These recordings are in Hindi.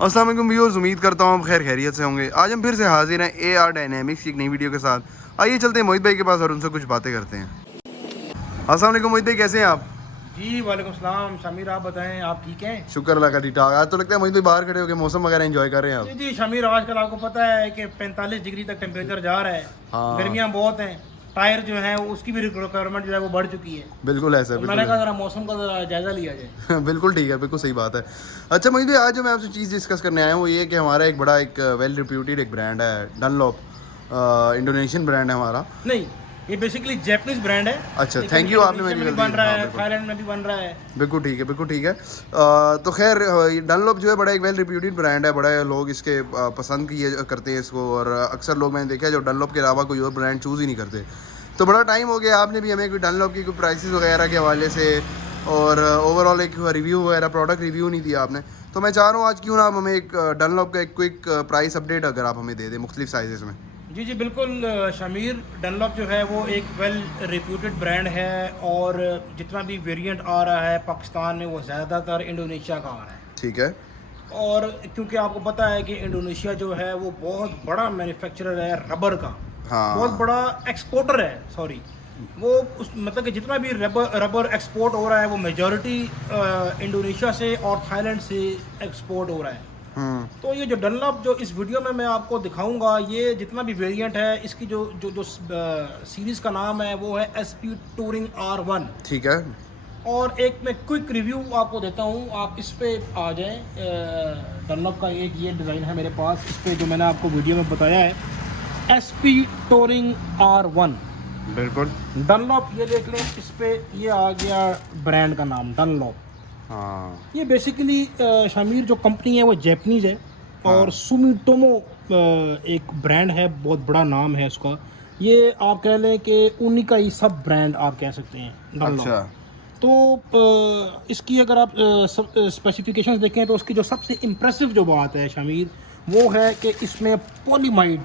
अस्सलाम वालेकुम व्यूअर्स, उम्मीद करता हूँ आप खैर खैरियत से होंगे। आज हम फिर से हाजिर हैं AR डायनेमिक्स की एक नई वीडियो के साथ। आइए चलते हैं मोहित भाई के पास और उनसे कुछ बातें करते हैं। अस्सलाम वालेकुम मोहित भाई, कैसे हैं आप? जी वालेकुम सलाम शमीर, आप बताएं, आप ठीक हैं? शुक्र अल्लाह का, ठीक ठाक। आज तो लगता है मोहित भाई बाहर खड़े होकर मौसम वगैरह एंजॉय कर रहे हैं जी आप। जी शमीर, आजकल आपको पता है कि 45 डिग्री तक टेम्परेचर जा रहा है। हाँ। गर्मियां बहुत हैं, टायर जो है उसकी भी रिक्वायरमेंट जो है वो बढ़ चुकी है। बिल्कुल ऐसा तो बिल्कुल मैंने कहा ऐसा। ज़रा मौसम का ज़रा जायज़ा लिया जाए। बिल्कुल ठीक है, बिल्कुल सही बात है। अच्छा मोहित भाई, आज जो मैं आपसे चीज़ डिस्कस करने आया हूँ वो ये है कि हमारा एक बड़ा एक वेल रिप्यूटेड एक ब्रांड है डनलॉप, इंडोनेशियन ब्रांड है हमारा। नहीं, ये बेसिकली जैपनीज ब्रांड है। अच्छा, लेकिन थैंक यू, आपने इंडोनेशिया मेरी में भी गलती बन रहा हाँ है, बिल्कुल थाईलैंड में भी बन रहा है। बिल्कुल ठीक है, बिल्कुल ठीक है। तो खैर डनलॉप जो है बड़ा एक वेल रिप्यूटेड ब्रांड है, बड़ा लोग इसके पसंद किए करते हैं इसको, और अक्सर लोग मैंने देखा है जो डनलॉप के अलावा कोई और ब्रांड चूज़ ही नहीं करते। तो बड़ा टाइम हो गया, आपने भी हमें कोई डनलॉप की कोई प्राइसेस वगैरह के हवाले से और ओवरऑल एक रिव्यू वगैरह, प्रोडक्ट रिव्यू नहीं दिया आपने। तो मैं चाह रहा हूँ आज क्यों ना आप हमें एक डनलॉप का एक क्विक प्राइस अपडेट अगर आप हमें दे दें मुख्तलिफ साइजेस में। जी जी बिल्कुल शमीर, डनलॉप जो है वो एक वेल रिप्यूटेड ब्रांड है और जितना भी वेरिएंट आ रहा है पाकिस्तान में वो ज़्यादातर इंडोनेशिया का आ रहा है। ठीक है। और क्योंकि आपको पता है कि इंडोनेशिया जो है वो बहुत बड़ा मैन्युफैक्चरर है रबर का, बहुत हाँ। बड़ा एक्सपोर्टर है, सॉरी। वो उस मतलब कि जितना भी रबर एक्सपोर्ट हो रहा है वो मेजॉरिटी इंडोनेशिया से और थाईलैंड से एक्सपोर्ट हो रहा है। तो ये जो डनलॉप जो इस वीडियो में मैं आपको दिखाऊंगा, ये जितना भी वेरिएंट है इसकी जो जो जो सीरीज़ का नाम है वो है SP टूरिंग R1। ठीक है। और एक मैं क्विक रिव्यू आपको देता हूँ, आप इस पे आ जाएं। डनलॉप का एक ये डिज़ाइन है मेरे पास, इस पे जो मैंने आपको वीडियो में बताया है SP टूरिंग R1 बिल्कुल। डनलॉप। ये देख लें, इस पे ये आ गया ब्रांड का नाम डनलॉप। हाँ। ये बेसिकली शामिर जो कंपनी है वो जैपनीज़ है। हाँ। और सुमिटोमो एक ब्रांड है, बहुत बड़ा नाम है उसका। ये आप कह लें कि उन्हीं का ही सब ब्रांड आप कह सकते हैं डनलॉप। अच्छा। तो इसकी अगर आप स्पेसिफिकेशंस देखें तो उसकी जो सबसे इम्प्रेसिव जो बात है शामिर, वो है कि इसमें पॉलीमाइड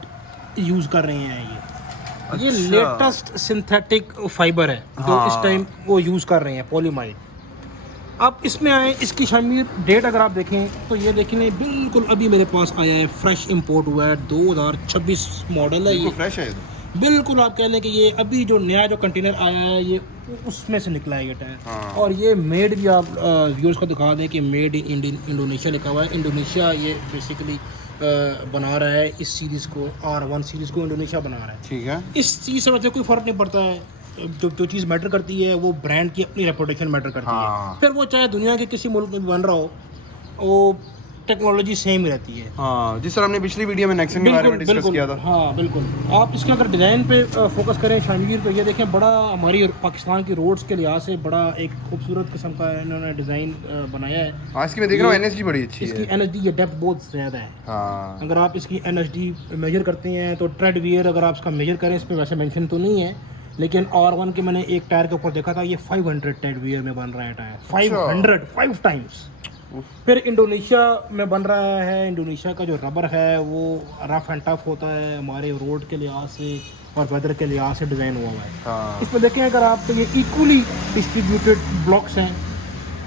यूज़ कर रहे हैं ये अच्छा। लेटेस्ट सिंथेटिक फाइबर है जो हाँ। इस टाइम वो यूज़ कर रहे हैं पॉलीमाइड। अब इसमें आए, इसकी शामिर डेट अगर आप देखें तो ये देखें बिल्कुल अभी मेरे पास आया है, फ्रेश इंपोर्ट हुआ है, 2026 मॉडल है ये। फ्रेश है। बिल्कुल आप कह लें कि ये अभी जो नया जो कंटेनर आया है ये उसमें से निकला है ये टायर। हाँ। और ये मेड भी आप व्यूअर्स को दिखा दें कि मेड इन इंडोनेशिया लिखा हुआ है। इंडोनेशिया ये बेसिकली बना रहा है इस सीरीज़ को, R1 सीरीज़ को इंडोनेशिया बना रहा है। ठीक है। इस चीज़ से वैसे कोई फ़र्क नहीं पड़ता है, जो चीज़ मैटर करती है वो ब्रांड की अपनी रेपुटेशन मैटर करती हाँ। है। फिर वो चाहे दुनिया के किसी मुल्क में भी बन रहा हो, वो टेक्नोलॉजी सेम ही रहती है। हाँ, जिस तरह हमने पिछली वीडियो में नेक्सन के बारे में डिस्कस किया था। हाँ बिल्कुल। आप इसके अगर डिज़ाइन पे फोकस करें शामिर, तो ये देखें बड़ा हमारी पाकिस्तान की रोड्स के लिहाज से बड़ा एक खूबसूरत किस्म का इन्होंने डिज़ाइन बनाया है। हाँ, इसकी मैं देख रहा हूँ NSD बड़ी अच्छी इसकी है। NSD ये डेप्थ बहुत ज़्यादा है। हाँ। अगर आप इसकी NSD मेजर करते हैं तो ट्रेड वियर अगर आप इसका मेजर करें, इस पर वैसे मेंशन तो नहीं है, लेकिन R1 के मैंने एक टायर के ऊपर देखा था, ये 500 ट्रेड वियर में बन रहा है टायर। 5 टाइम्स। फिर इंडोनेशिया में बन रहा है। इंडोनेशिया का जो रबर है वो रफ एंड टफ होता है, हमारे रोड के लिहाज से और वेदर के लिहाज से डिज़ाइन हुआ है। हाँ। इसमें देखें अगर आप, तो ये इक्वली डिस्ट्रीब्यूटेड ब्लॉक्स हैं,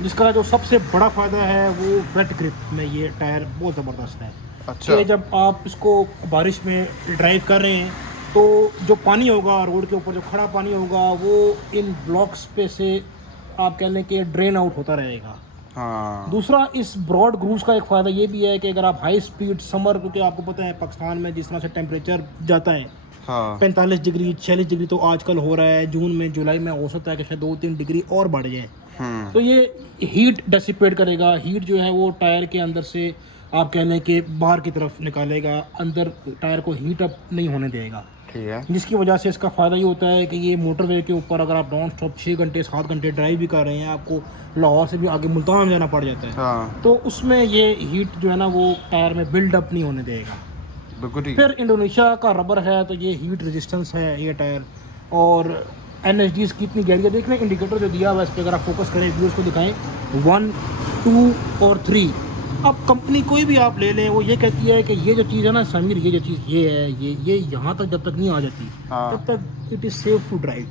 जिसका जो सबसे बड़ा फ़ायदा है वो वेट ग्रिप में ये टायर बहुत ज़बरदस्त है। अच्छा। कि जब आप इसको बारिश में ड्राइव कर रहे हैं तो जो पानी होगा रोड के ऊपर, जो खड़ा पानी होगा, वो इन ब्लॉक्स पे से आप कह लें कि ड्रेन आउट होता रहेगा। हाँ। दूसरा, इस ब्रॉड ग्रूव्स का एक फ़ायदा ये भी है कि अगर आप हाई स्पीड समर, क्योंकि आपको पता है पाकिस्तान में जिस तरह से टेम्परेचर जाता है, हाँ। 45 डिग्री 46 डिग्री तो आजकल हो रहा है, जून में जुलाई में हो सकता है कि शायद 2-3 डिग्री और बढ़ जाए। तो ये हीट डेसिपेट करेगा। हीट जो है वो टायर के अंदर से आप कह लें कि बाहर की तरफ निकालेगा, अंदर टायर को हीट अप नहीं होने देगा। ठीक है। जिसकी वजह से इसका फ़ायदा ये होता है कि ये मोटरवे के ऊपर अगर आप नॉन स्टॉप 6 घंटे 7 घंटे ड्राइव भी कर रहे हैं, आपको लाहौर से भी आगे मुल्तान जाना पड़ जाता है, हाँ। तो उसमें ये हीट जो है ना वो टायर में बिल्डअप नहीं होने देगा। बिल्कुल ठीक। फिर इंडोनेशिया का रबर है तो ये हीट रेजिस्टेंस है ये टायर। और NSDs की इतनी गहरी है, देख रहे हैं इंडिकेटर जो दिया हुआ है इस पर अगर आप फोकस करें, व्यूज़ को दिखाएं 1, 2 और 3। अब कंपनी कोई भी आप ले लें, वो ये कहती है कि ये जो चीज़ है ना समीर, ये जो चीज़ ये है, ये यहाँ तक जब तक नहीं आ जाती, हाँ। तब तक it is safe to drive.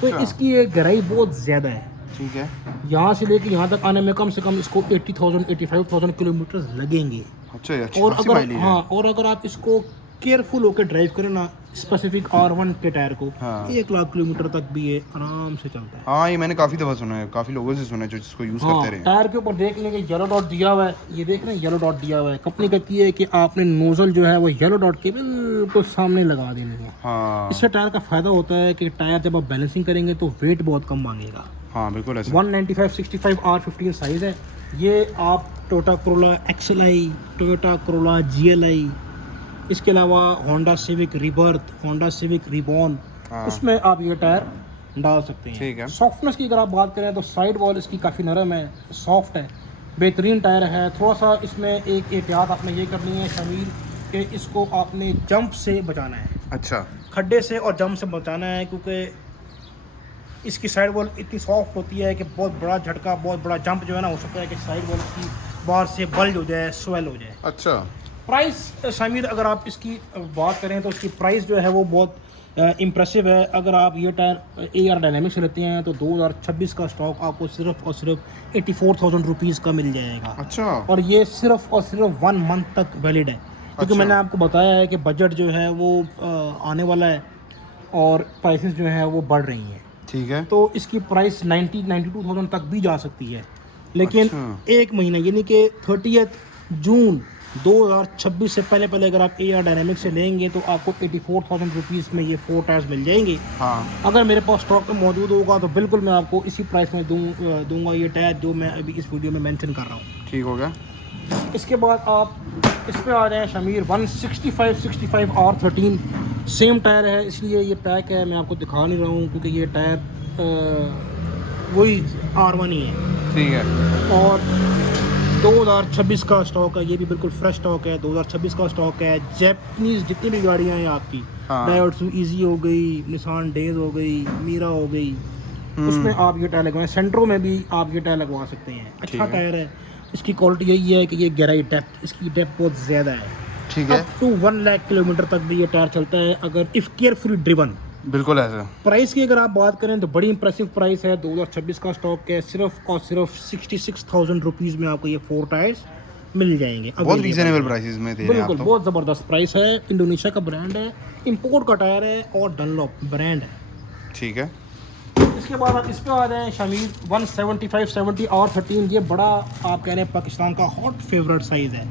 तो अच्छा। इसकी एक गहराई बहुत ज़्यादा है। ठीक है। यहाँ से लेके यहाँ तक आने में कम से कम इसको 80,000 85,000 किलोमीटर लगेंगे। अच्छा ये और अच्छी अगर माइलेज है। हाँ, और अगर आप इसको केयरफुल होकर ड्राइव करें ना, स्पेसिफिक R1 के टायर को, हाँ। 1 लाख किलोमीटर तक भी ये आराम से चलता है। हाँ ये मैंने काफ़ी दफ़ा सुना है, काफ़ी लोगों से सुना है जो इसको यूज़ हाँ, करते रहे हैं। टायर के ऊपर देख लेंगे येलो डॉट दिया हुआ है, ये देख रहे हैं येलो डॉट दिया हुआ है। कंपनी कहती है कि आपने नोजल जो है वो येलो डॉट के बिल्कुल सामने लगा देनी है। हाँ इससे टायर का फ़ायदा होता है कि टायर जब आप बैलेंसिंग करेंगे तो वेट बहुत कम मांगेगा। हाँ बिल्कुल ऐसा। 195/65 R15 साइज़ है। ये आप Toyota Corolla XLI, Toyota Corolla GLI, इसके अलावा Honda civic rebirth, Honda civic reborn, हाँ। उसमें आप ये टायर डाल सकते हैं। ठीक है। सॉफ्टनेस की अगर आप बात करें तो साइड वॉल इसकी काफ़ी नरम है, सॉफ्ट है, बेहतरीन टायर है। थोड़ा सा इसमें एक एहतियात आपने ये करनी है शमीर, कि इसको आपने जंप से बचाना है, अच्छा खड्डे से और जंप से बचाना है, क्योंकि इसकी साइड वॉल इतनी सॉफ्ट होती है कि बहुत बड़ा झटका, बहुत बड़ा जंप जो है ना, हो सकता है कि साइड वॉल की बाहर से बल्ज हो जाए, स्वेल हो जाए। अच्छा प्राइस शामिर अगर आप इसकी बात करें तो इसकी प्राइस जो है वो बहुत इम्प्रेसिव है। अगर आप ये टायर AR डायनेमिक्स लेते हैं तो 2026 का स्टॉक आपको सिर्फ और सिर्फ 84,000 रुपीज़ का मिल जाएगा। अच्छा और ये सिर्फ और सिर्फ 1 मंथ तक वैलिड है, क्योंकि अच्छा। मैंने आपको बताया है कि बजट जो है वो आने वाला है और प्राइसेस जो है वो बढ़ रही हैं। ठीक है। तो इसकी प्राइस 92,000 तक भी जा सकती है, लेकिन अच्छा। एक महीना यानी कि 30 जून 2026 से पहले पहले अगर आप AR डायनेमिक से लेंगे तो आपको 84,000 रुपीज़ में ये 4 टायर्स मिल जाएंगे। हाँ अगर मेरे पास स्टॉक में मौजूद होगा तो बिल्कुल मैं आपको इसी प्राइस में दूंगा ये टायर जो मैं अभी इस वीडियो में मेंशन कर रहा हूँ। ठीक हो गया। इसके बाद आप इस पर आ जाएँ शमीर, 165/65 R13 सेम टायर है, इसलिए ये पैक है, मैं आपको दिखा नहीं रहा हूँ क्योंकि ये टायर वही R1 ही है। ठीक है। और 2026 का स्टॉक है, ये भी बिल्कुल फ्रेश स्टॉक है, 2026 का स्टॉक है। जैपनीज़ जितनी भी गाड़ियाँ हैं आपकी, हाँ। डायोट्सू ईजी हो गई, निसान डेज हो गई, मीरा हो गई, उसमें आप ये टायर लगवाएं। सेंट्रो में भी आप ये टायर लगवा सकते हैं। अच्छा टायर है, इसकी क्वालिटी यही है कि ये गहराई डेप्थ, इसकी डेप्थ बहुत ज़्यादा है। ठीक है। अप टू 1 लाख किलोमीटर तक भी ये टायर चलता है अगर इफ़ केयरफुली ड्रिवन। बिल्कुल ऐसा। प्राइस की अगर आप बात करें तो बड़ी इंप्रेसिव प्राइस है, 2026 का स्टॉक है, सिर्फ और सिर्फ 66,000 रुपीज़ में आपको ये 4 टायर्स मिल जाएंगे। बहुत रीजनेबल प्राइसेस में दे रहे हैं आप बिल्कुल तो। बहुत ज़बरदस्त प्राइस है। इंडोनेशिया का ब्रांड है, इंपोर्ट का टायर है और डनलॉप ब्रांड है। ठीक है। इसके बाद आप इस पर आ जाएँ शमीर, 175/70 R13, ये बड़ा आप कह रहे हैं पाकिस्तान का हॉट फेवरेट साइज़ है।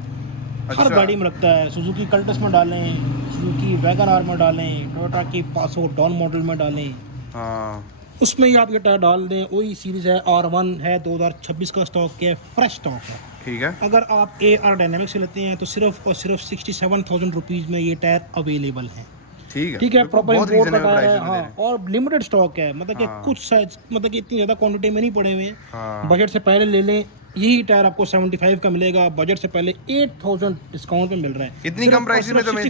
अच्छा। हर गाड़ी में लगता है, सुजुकी कल्टस में डालें, सुजुकी वैगन आर में डालें, टोयोटा की पासो डॉन मॉडल में डालें, हाँ उसमें ही आप ये टायर डाल दें। वही सीरीज़ है, R1 है, 2026 का स्टॉक है, फ्रेश स्टॉक है। ठीक है। अगर आप AR डायनेमिक से लेते हैं तो सिर्फ और सिर्फ 67,000 रुपीज़ में ये टायर अवेलेबल है। ठीक है। ठीक है, बिल्कुल, प्रॉपर बहुत इंपोर्ट का रीजनेबल टायर है। प्राइसेस में दे रहे हाँ, हैं। और लिमिटेड स्टॉक है, मतलब कि हाँ। कुछ साइज, मतलब कि इतनी ज़्यादा क्वांटिटी में नहीं पड़े हुए हैं। हाँ। बजट से पहले ले लें, यही टायर आपको 75 का मिलेगा, बजट से पहले 8,000 डिस्काउंट में मिल रहा है। इतनी सिर्फ कम प्राइस और में सिर्फ तो मैं-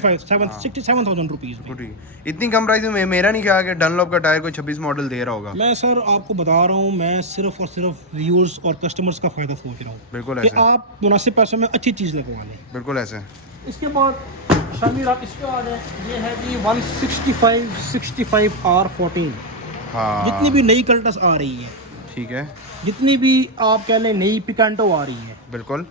67,000 रुपीज़ में। ठीक है। इतनी कम प्राइस में मेरा नहीं ख्याल कि डनलॉप का टायर कोई 26 मॉडल दे रहा होगा। मैं सर आपको बता रहा हूँ, मैं सिर्फ और सिर्फ व्यूअर्स और कस्टमर्स का फ़ायदा सोच रहा हूँ बिल्कुल कि ऐसे। आप मुनासिब पैसे में अच्छी चीज़ लगवा लें। बिल्कुल ऐसे। इसके बाद शामिर आप इसके बाद है, ये है जी 165/65 R14। हाँ जितनी भी नई कल्टस आ रही है, ठीक है। जितनी भी आप कह लें नई पिकांटो आ रही है, बिल्कुल।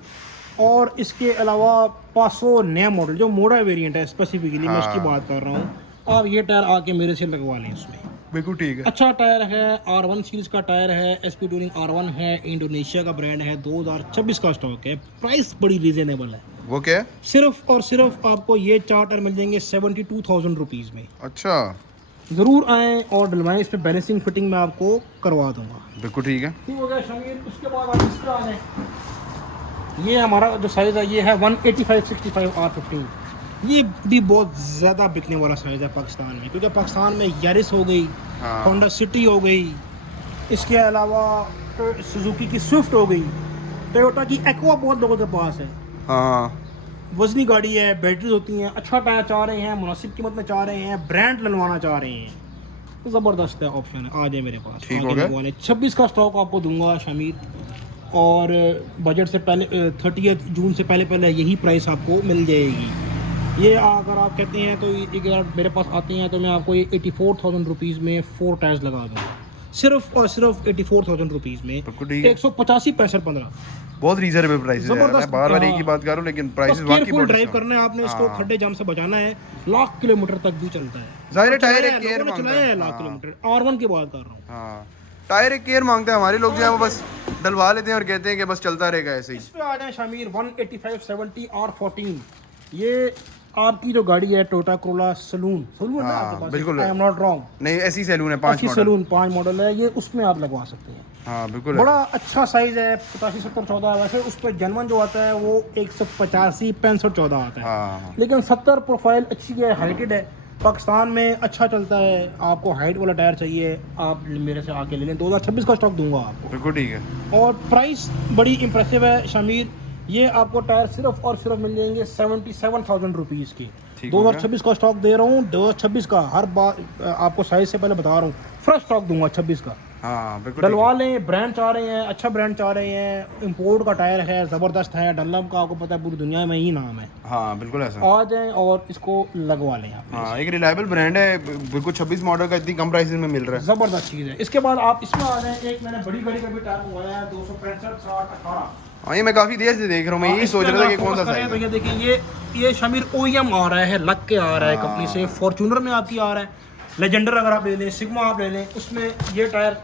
और इसके अलावा 500 नया मॉडल जो मोड़ा वेरिएंट है स्पेसिफिकली, मैं उसकी बात कर रहा हूँ, आप ये टायर आके मेरे से लगवा लें। उसमें बिल्कुल ठीक है। अच्छा टायर है, R1 सीरीज़ का टायर है, SP टूरिंग R1 है, इंडोनेशिया का ब्रांड है, 2026 का स्टॉक है, प्राइस बड़ी रीजनेबल है। वो क्या है? सिर्फ और सिर्फ आपको ये 4 टायर मिल जाएंगे 72,000 रुपीज़ में। अच्छा ज़रूर आएँ और डलवाएँ, इस पर बैलेंसिंग फिटिंग मैं आपको करवा दूंगा। बिल्कुल ठीक है। ठीक हो गया शमीर। उसके बाद आप इस पर आ जाएँ, ये हमारा जो साइज़ है ये है 185/65 R15। ये भी बहुत ज़्यादा बिकने वाला साइज़ है पाकिस्तान में, क्योंकि पाकिस्तान में यारिस हो गई, हाँ। होंडा सिटी हो गई, इसके अलावा सुजुकी की स्विफ्ट हो गई, टोयोटा की एक्वा बहुत लोगों के पास है। हाँ वजनी गाड़ी है, बैटरीज होती हैं, अच्छा टायर चाह रहे हैं, मुनासिब कीमत में चाह रहे हैं, ब्रांड डलवाना चाह रहे हैं, तो ज़बरदस्त है ऑप्शन है, आ जाए मेरे पास। ठीक हो गया। 26 का स्टॉक आपको दूंगा शमीर, और बजट से पहले 30 जून से पहले पहले यही प्राइस आपको मिल जाएगी। ये अगर आप कहते हैं तो अगर मेरे पास आते हैं तो मैं आपको ये 84,000 रुपीज़ में 4 टायर्स लगा दूँगा। सिर्फ और सिर्फ 84,000 रुपीज़ में बिल्कुल ठीक है। 185 65 15 बहुत रीजनेबल प्राइसेस है, मैं बार बार एक ही बात कर रहा हूँ, लेकिन प्राइसेस वाकई केयरफुल बहुत ड्राइव डिस्काउंट। करना है आपने, इसको खड्डे जाम से बचाना है, लाख किलोमीटर तक भी चलता है। जाहिर है टायर चलाया एक है, केयर लोगों ने मांगता चलाया है है। लाख किलोमीटर, R1 की बात कर रहा हूँ। हाँ, टायर एक केयर मांगता है, हमारे लोग जो है वो बस डलवा लेते हैं और कहते हैं कि बस चलता रहेगा ऐसे ही। इस पे आ जाए शामिर 185 70 R14, ये आपकी जो गाड़ी है टोयोटा कोरोला सलून है ना आपके पास, बिल्कुल। आई एम नॉट रॉन्ग, नहीं ऐसी सैलून है 5 अच्छी मॉडल। सलून 5 मॉडल है ये, उसमें आप लगवा सकते हैं। हाँ बिल्कुल है। बड़ा अच्छा साइज है, 85 70 14, वैसे उस पर जनवन जो आता है वो 185 65 14 आता है, हाँ लेकिन 70 प्रोफाइल अच्छी है, हाइटेड है, पाकिस्तान में अच्छा चलता है। आपको हाइट वाला टायर चाहिए, आप मेरे से आके ले लें, 2026 का स्टॉक दूंगा आपको। बिल्कुल ठीक है। और प्राइस बड़ी इंप्रेसिव है शामिर, ये आपको टायर सिर्फ और सिर्फ मिल जाएंगे 77,000 रुपीज़ की। ठीक हो गया। 2026 का स्टॉक दे रहा हूँ, 2026 का हर बार आपको साइज से पहले बता रहा हूँ, फ्रेश स्टॉक दूंगा 26 का। हाँ बिल्कुल ठीक डलवा लें, ब्रांड चाह रहे हैं, अच्छा ब्रांड चाह रहे हैं, इंपोर्ट का टायर है, ज़बरदस्त है, डनलप का आपको पता है पूरी दुनिया में ही नाम है। है। हाँ बिल्कुल ऐसा। आ जाएं और इसको लगवा लें आप। हाँ एक रिलायबल ब्रांड है, बिल्कुल 26 मॉडल का इतनी कम प्राइसेस में मिल रहा है। ज़बरदस्त चीज़ है। इसके बाद आप इसमें आ जाएं, एक मैंने बड़ी गाड़ी का भी टायर मंगवाया है, 265 60 18। हाँ ये मैं काफ़ी देर से देख रहा हूँ, मैं यही सोच रहा था कि कौन सा साइज है। भैया देखिए, ये शामिर OEM आ रहा है, लग के आ रहा है कंपनी से, फॉर्च्यूनर में आपकी आ रहा है, लेजेंडर अगर आप ले लें, सिग्मा आप ले लें, उसमें ये टायर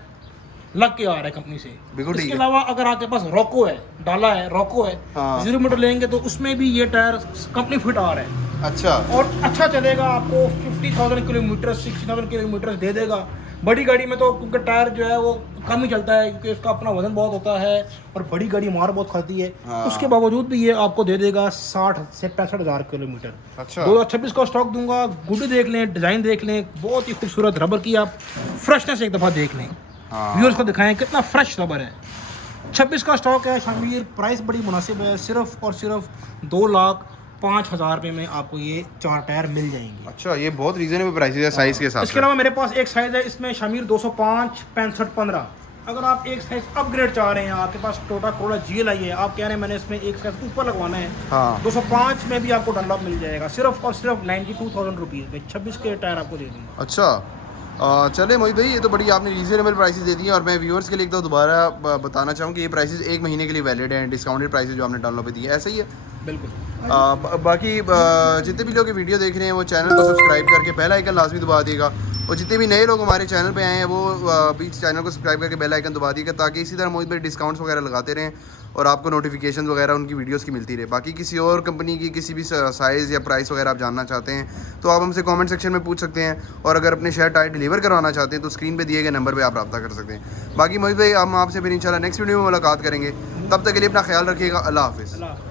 लग के आ रहा है कंपनी से। बिल्कुल ठीक इसके है। अलावा अगर आपके पास रॉको है, डाला है, रॉको है, हाँ। 0 मीटर लेंगे तो उसमें भी ये टायर कंपनी फिट आ रहा है अच्छा और अच्छा चलेगा, आपको 50,000 किलोमीटर 60,000 किलोमीटर दे देगा। बड़ी गाड़ी में तो क्योंकि टायर जो है वो कम ही चलता है, क्योंकि उसका अपना वजन बहुत होता है और बड़ी गाड़ी मार बहुत खाती है। हाँ। उसके बावजूद भी ये आपको दे देगा 60 से 65,000 किलोमीटर। अच्छा 2026 का स्टॉक दूंगा, गुड्डी देख लें, डिज़ाइन देख लें, बहुत ही खूबसूरत रबर की आप फ्रेशनेस एक दफ़ा देख लें। हाँ। व्यूअर्स को दिखाएं कितना फ्रेश रबर है। 26 का स्टॉक है शामिर, प्राइस बड़ी मुनासिब है, सिर्फ और सिर्फ 2,05,000 रुपये में आपको ये 4 टायर मिल जाएंगे। अच्छा ये बहुत रीजनेबल प्राइसेस है साइज के हिसाब इसके से। अलावा मेरे पास एक साइज़ है इसमें शामिर 205 65 15। अगर आप एक साइज अपग्रेड चाह रहे हैं, आपके पास टोयोटा कोरोला GL आई है, आप कह रहे हैं मैंने इसमें एक साइज ऊपर लगवाना है, हाँ 205 में भी आपको डनलॉप मिल जाएगा, सिर्फ और सिर्फ 92,000 रुपीज़ में 26 के टायर आपको दे दूँगा। अच्छा चले मोहित भाई, ये तो बड़ी आपने रीजनेबल प्राइसेस दे दी हैं, और मैं व्यूअर्स के लिए एक तो दोबारा बताना चाहूँ कि ये प्राइसेस 1 महीने के लिए वैलिड हैं, डिस्काउंटेड प्राइसेस जो आपने डाउनलोड पे दी है, ऐसा ही है। बिल्कुल। बाकी जितने भी लोग ये वीडियो देख रहे हैं वो चैनल को सब्सक्राइब करके बेल आइकन लाजमी दबा दिएगा, और जितने भी नए लोग हमारे चैनल पे आए हैं वो भी चैनल को सब्सक्राइब करके बेल आइकन दबा दिएगा, ताकि इसी तरह मोहित भाई डिस्काउंट्स वगैरह लगाते रहें और आपको नोटिफिकेशन वगैरह उनकी वीडियोस की मिलती रहे। बाकी किसी और कंपनी की किसी भी साइज़ या प्राइस वगैरह आप जानना चाहते हैं तो आप हमसे कमेंट सेक्शन में पूछ सकते हैं, और अगर अपने शहर टायर डिलीवर करवाना चाहते हैं तो स्क्रीन पे दिए गए नंबर पे आप रब्ता कर सकते हैं। बाकी मोहित भाई हम आपसे फिर इंशाल्लाह नेक्स्ट वीडियो में मुलाकात करेंगे, तब तक के लिए अपना ख्याल रखिएगा। अल्लाह हाफिज़। अल्लाह।